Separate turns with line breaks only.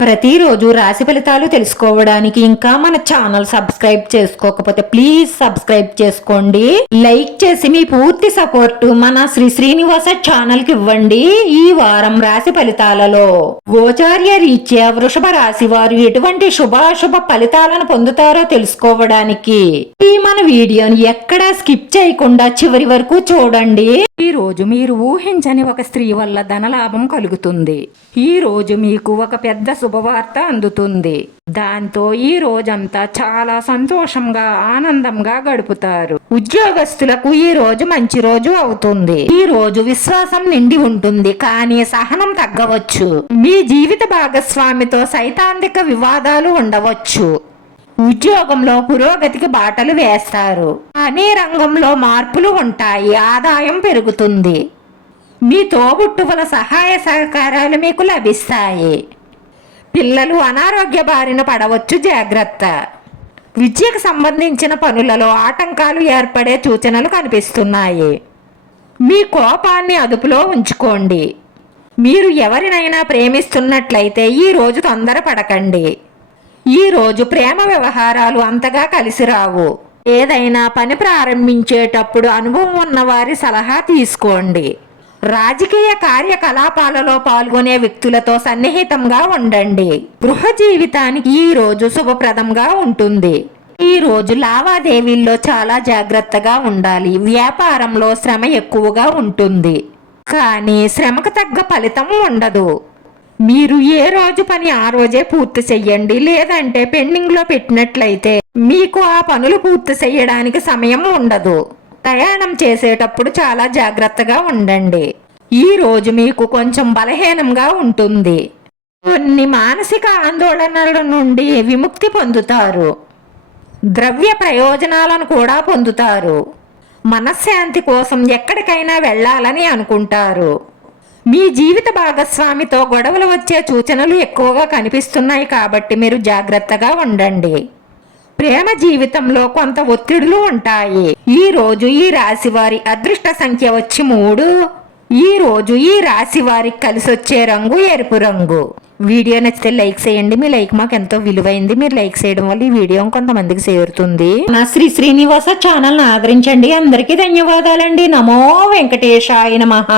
ప్రతిరోజు రాశి ఫలితాలు తెలుసుకోవడానికి ఇంకా మన ఛానల్ సబ్స్క్రైబ్ చేసుకోకపోతే ప్లీజ్ సబ్స్క్రైబ్ చేసుకోండి. లైక్ చేసి మీ పూర్తి సపోర్ట్ మన శ్రీ శ్రీనివాస ఛానల్కి ఇవ్వండి ఈ వారం రాశి ఫలితాలలో. గోచార్య రీత్యా వృషభ రాశి వారు ఎటువంటి శుభాశుభ ఫలితాలను పొందుతారో తెలుసుకోవడానికి ఈ మన వీడియోని ఎక్కడా స్కిప్ చేయకుండా చివరి వరకు చూడండి. ఈ రోజు మీరు ఊహించని ఒక స్త్రీ వల్ల ధనలాభం కలుగుతుంది. ఈ రోజు మీకు ఒక పెద్ద శుభవార్త అందుతుంది. దాంతో ఈ రోజంతా చాలా సంతోషంగా ఆనందంగా గడుపుతారు. ఉద్యోగస్తులకు ఈ రోజు మంచి రోజు అవుతుంది. ఈ రోజు విశ్వాసం నిండి ఉంటుంది కానీ సహనం తగ్గవచ్చు. మీ జీవిత భాగస్వామితో సైతాంతిక వివాదాలు ఉండవచ్చు. ఉద్యోగంలో పురోగతికి బాటలు వేస్తారు. అనే రంగంలో మార్పులు ఉంటాయి ఆదాయం పెరుగుతుంది. మీ తోబుట్టువుల సహాయ సహకారాలు మీకు లభిస్తాయి. పిల్లలు అనారోగ్య బారిన పడవచ్చు జాగ్రత్త. విద్యకు సంబంధించిన పనులలో ఆటంకాలు ఏర్పడే సూచనలు కనిపిస్తున్నాయి. మీ కోపాన్ని అదుపులో ఉంచుకోండి. మీరు ఎవరినైనా ప్రేమిస్తున్నట్లయితే ఈ రోజు తొందరపడకండి. ఈ రోజు ప్రేమ వ్యవహారాలు అంతగా కలిసి రావు. ఏదైనా పని ప్రారంభించేటప్పుడు అనుభవం ఉన్నవారి సలహా తీసుకోండి. రాజకీయ కార్యకలాపాలలో పాల్గొనే వ్యక్తులతో సన్నిహితంగా ఉండండి. గృహ జీవితానికి ఈ రోజు శుభప్రదంగా ఉంటుంది. ఈ రోజు లావాదేవీల్లో చాలా జాగ్రత్తగా ఉండాలి. వ్యాపారంలో శ్రమ ఎక్కువగా ఉంటుంది. కానీ శ్రమకు తగ్గ ఫలితం ఉండదు. మీరు ఏ రోజు పని ఆ రోజే పూర్తి చెయ్యండి. లేదంటే పెండింగ్లో పెట్టినట్లయితే మీకు ఆ పనులు పూర్తి చేయడానికి సమయం ఉండదు. ప్రయాణం చేసేటప్పుడు చాలా జాగ్రత్తగా ఉండండి. ఈ రోజు మీకు కొంచెం బలహీనంగా ఉంటుంది. కొన్ని మానసిక ఆందోళనల నుండి విముక్తి పొందుతారు. ద్రవ్య ప్రయోజనాలను కూడా పొందుతారు. మనశ్శాంతి కోసం ఎక్కడికైనా వెళ్ళాలని అనుకుంటారు. మీ జీవిత భాగస్వామితో గొడవలు వచ్చే సూచనలు ఎక్కువగా కనిపిస్తున్నాయి కాబట్టి మీరు జాగ్రత్తగా ఉండండి. ప్రేమ జీవితంలో కొంత ఒత్తిడులు ఉంటాయి. ఈ రోజు ఈ రాశి వారి అదృష్ట సంఖ్య వచ్చి మూడు. ఈ రోజు ఈ రాశి వారికి కలిసి వచ్చే రంగు ఎరుపు రంగు. వీడియో నచ్చితే లైక్ చేయండి. మీ లైక్ మాకు ఎంతో విలువైంది. మీరు లైక్ చేయడం వల్ల ఈ వీడియో కొంతమందికి చేరుతుంది. నా శ్రీ శ్రీనివాస ఛానల్ ఆదరించండి. అందరికీ ధన్యవాదాలండి. నమో వెంకటేశాయ నమః.